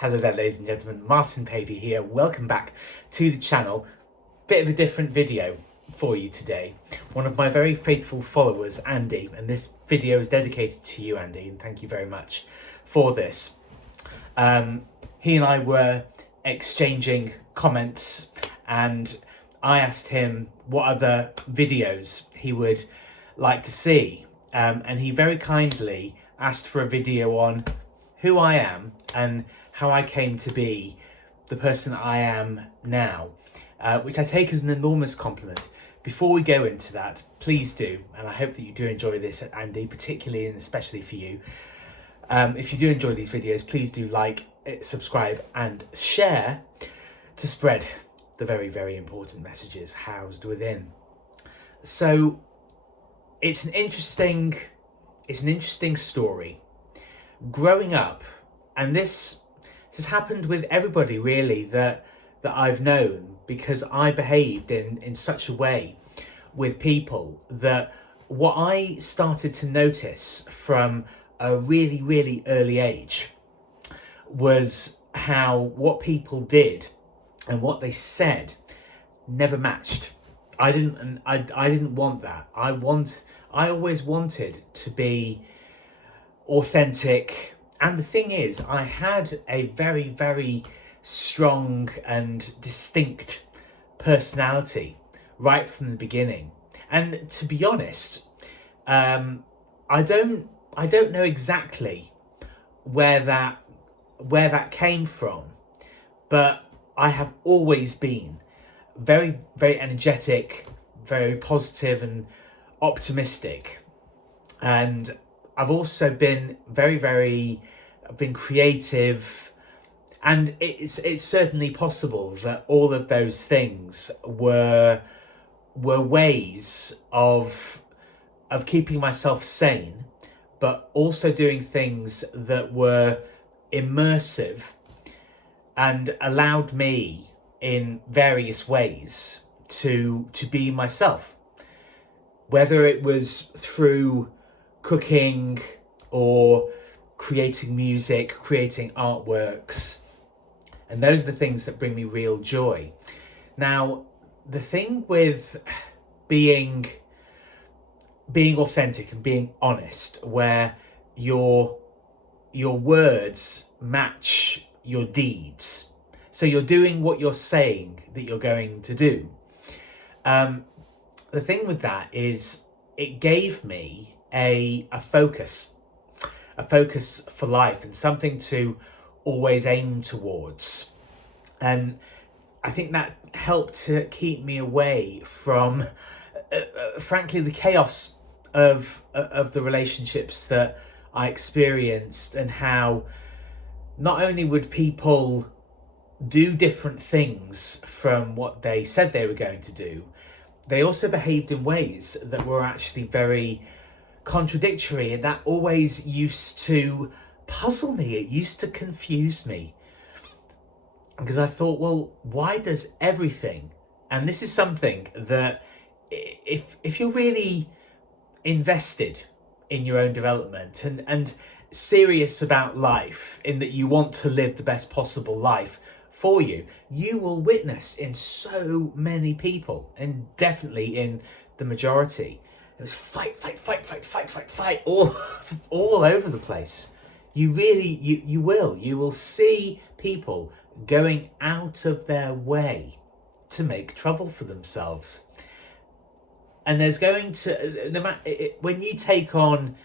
Hello there, ladies and gentlemen, Martin Pavey here. Welcome back to the channel. Bit of a different video for you today. One of my very faithful followers, Andy, and this video is dedicated to you, Andy, and thank you very much for this. He and I were exchanging comments and I asked him what other videos he would like to see. And he very kindly asked for a video on who I am and how I came to be the person I am now, which I take as an enormous compliment. Before we go into that, please do, and I hope that you do enjoy this, Andy, particularly and especially for you. If you do enjoy these videos, please do like, subscribe and share to spread the very, very important messages housed within. So it's an interesting story. Growing up, and this has happened with everybody really that I've known, because I behaved in such a way with people that what I started to notice from a really, really early age was how what people did and what they said never matched. I didn't want that. I always wanted to be authentic. And the thing is, I had a very, very strong and distinct personality right from the beginning. And to be honest, I don't know exactly where that came from, but I have always been very, very energetic, very positive and optimistic. And I've also been I've been creative, and it's certainly possible that all of those things were ways of keeping myself sane, but also doing things that were immersive and allowed me in various ways to be myself, whether it was through cooking or creating music, creating artworks. And those are the things that bring me real joy. Now, the thing with being authentic and being honest, where your words match your deeds. So you're doing what you're saying that you're going to do. The thing with that is it gave me a focus for life and something to always aim towards. And I think that helped to keep me away from, frankly, the chaos of the relationships that I experienced, and how not only would people do different things from what they said they were going to do, they also behaved in ways that were actually very contradictory, and that always used to puzzle me. It used to confuse me, because I thought, well, why does everything, and this is something that if you're really invested in your own development and serious about life, in that you want to live the best possible life for you, you will witness in so many people, and definitely in the majority, it was fight all over the place. You will see people going out of their way to make trouble for themselves. And there's going to, when you take on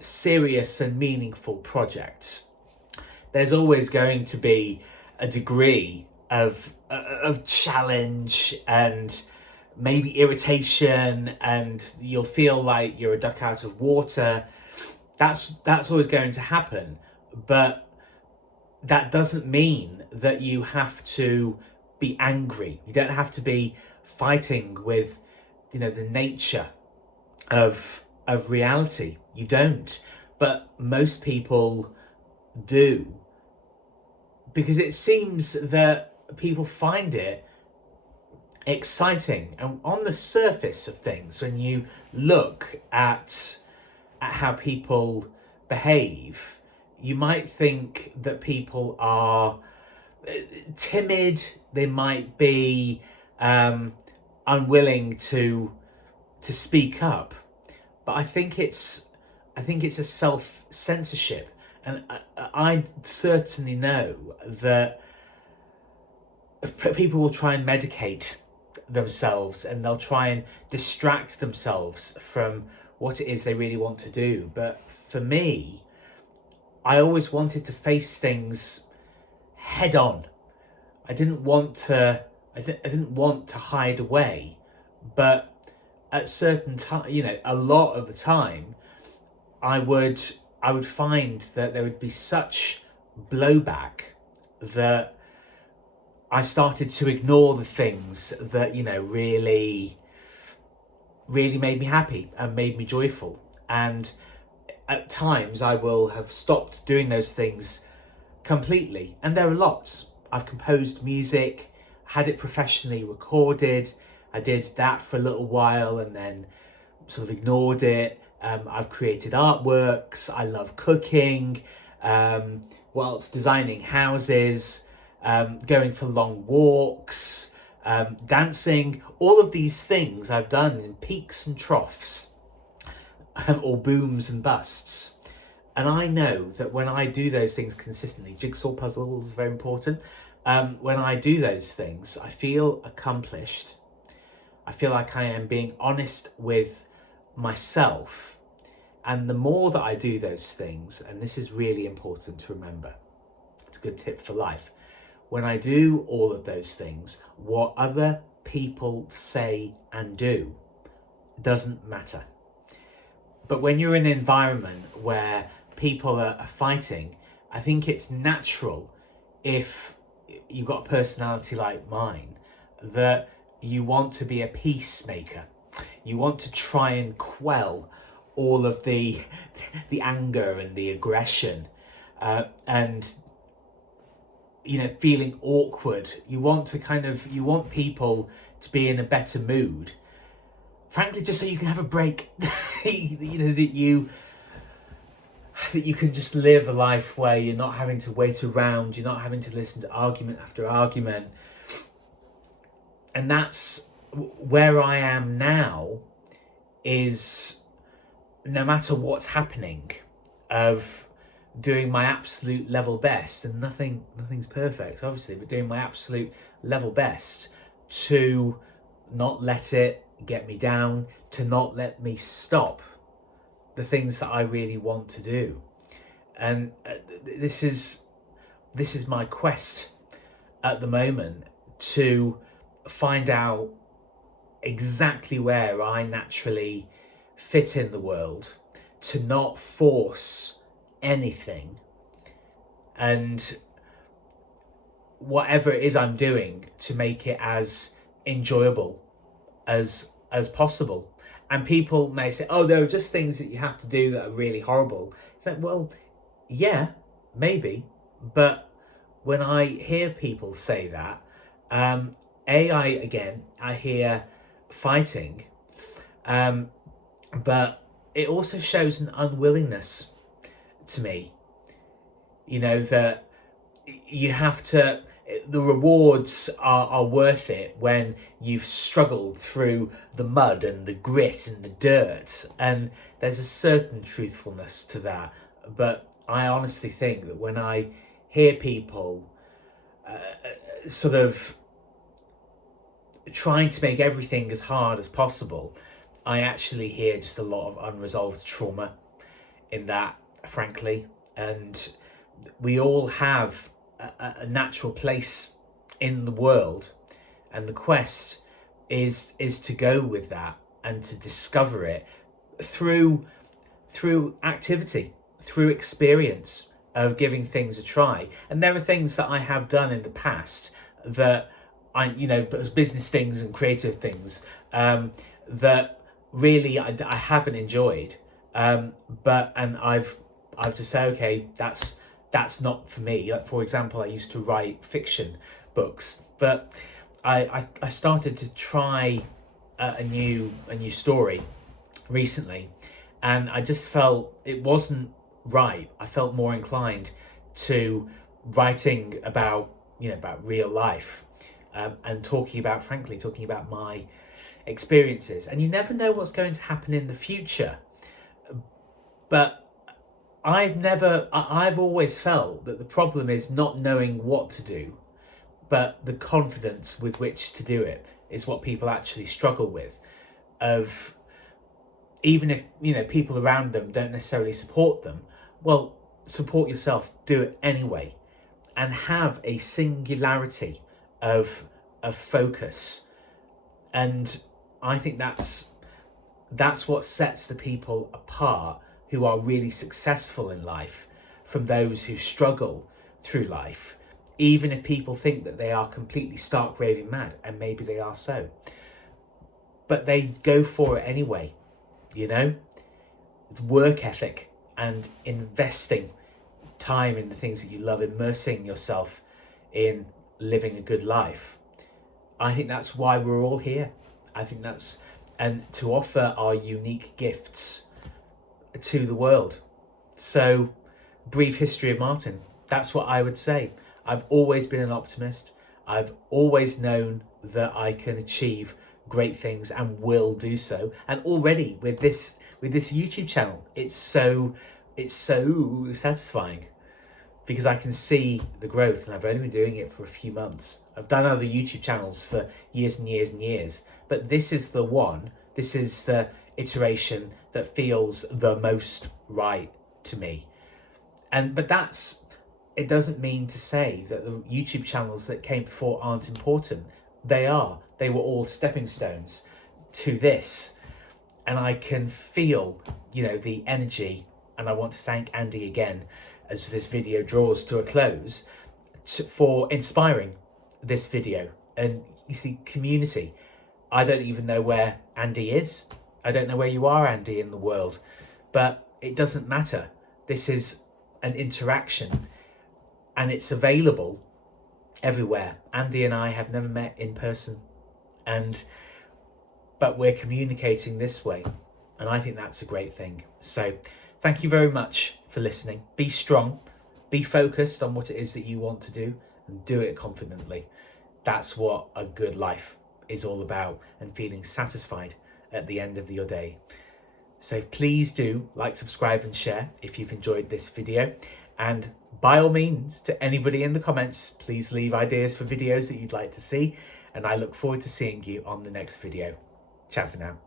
serious and meaningful projects, there's always going to be a degree of challenge and maybe irritation, and you'll feel like you're a duck out of water. That's always going to happen, but that doesn't mean that you have to be angry. You don't have to be fighting with, the nature of reality. You don't, but most people do, because it seems that people find it exciting. And on the surface of things, when you look at how people behave, you might think that people are timid, they might be unwilling to speak up, but I think it's a self-censorship, and I certainly know that people will try and medicate themselves, and they'll try and distract themselves from what it is they really want to do. But for me, I always wanted to face things head on. I didn't want to hide away, but at certain time, a lot of the time, I would find that there would be such blowback that I started to ignore the things that really made me happy and made me joyful. And at times I will have stopped doing those things completely, and there are lots. I've composed music, had it professionally recorded. I did that for a little while and then sort of ignored it. I've created artworks. I love cooking, whilst designing houses, going for long walks, dancing. All of these things I've done in peaks and troughs, or booms and busts. And I know that when I do those things consistently, jigsaw puzzles, very important. When I do those things, I feel accomplished. I feel like I am being honest with myself. And the more that I do those things, and this is really important to remember, it's a good tip for life. When I do all of those things, what other people say and do doesn't matter. But when you're in an environment where people are fighting, I think it's natural, if you've got a personality like mine, that you want to be a peacemaker. You want to try and quell all of the anger and the aggression, and feeling awkward. You want people to be in a better mood, frankly, just so you can have a break. that you can just live a life where you're not having to wait around, you're not having to listen to argument after argument. And that's where I am now, is no matter what's happening, of doing my absolute level best, and nothing's perfect, obviously, but doing my absolute level best to not let it get me down, to not let me stop the things that I really want to do. And this is my quest at the moment, to find out exactly where I naturally fit in the world, to not force anything, and whatever it is I'm doing, to make it as enjoyable as possible. And people may say, oh, there are just things that you have to do that are really horrible. It's like, well, yeah, maybe. But when I hear people say that, I hear fighting, but it also shows an unwillingness to me, that you have to, the rewards are worth it when you've struggled through the mud and the grit and the dirt, and there's a certain truthfulness to that. But I honestly think that when I hear people sort of trying to make everything as hard as possible, I actually hear just a lot of unresolved trauma in that, frankly. And we all have a natural place in the world, and the quest is to go with that and to discover it through activity, through experience of giving things a try. And there are things that I have done in the past that business things and creative things, that really I haven't enjoyed, but I've just said, okay, that's not for me. Like, for example, I used to write fiction books, but I started to try a new story recently, and I just felt it wasn't write. I felt more inclined to writing about, about real life, and talking about my experiences. And you never know what's going to happen in the future. But I've always felt that the problem is not knowing what to do, but the confidence with which to do it is what people actually struggle with. Even if, people around them don't necessarily support them, well, support yourself, do it anyway, and have a singularity of focus. And I think that's what sets the people apart who are really successful in life from those who struggle through life, even if people think that they are completely stark raving mad, and maybe they are so. But they go for it anyway, It's work ethic and investing time in the things that you love, immersing yourself in living a good life. I think that's why we're all here. And to offer our unique gifts to the world. So, brief history of Martin. That's what I would say. I've always been an optimist. I've always known that I can achieve great things and will do so. And already with this YouTube channel, it's so satisfying, because I can see the growth, and I've only been doing it for a few months. I've done other YouTube channels for years and years and years, but this is the iteration that feels the most right to me. But it doesn't mean to say that the YouTube channels that came before aren't important. They are. They were all stepping stones to this. And I can feel, the energy. And I want to thank Andy again, as this video draws to a close, for inspiring this video. And you see, community. I don't even know where Andy is. I don't know where you are, Andy, in the world. But it doesn't matter. This is an interaction, and it's available everywhere. Andy and I have never met in person, but we're communicating this way, and I think that's a great thing. So thank you very much for listening. Be strong, be focused on what it is that you want to do, and do it confidently. That's what a good life is all about, and feeling satisfied at the end of your day. So please do like, subscribe and share if you've enjoyed this video. And by all means, to anybody in the comments, please leave ideas for videos that you'd like to see. And I look forward to seeing you on the next video. Ciao for now.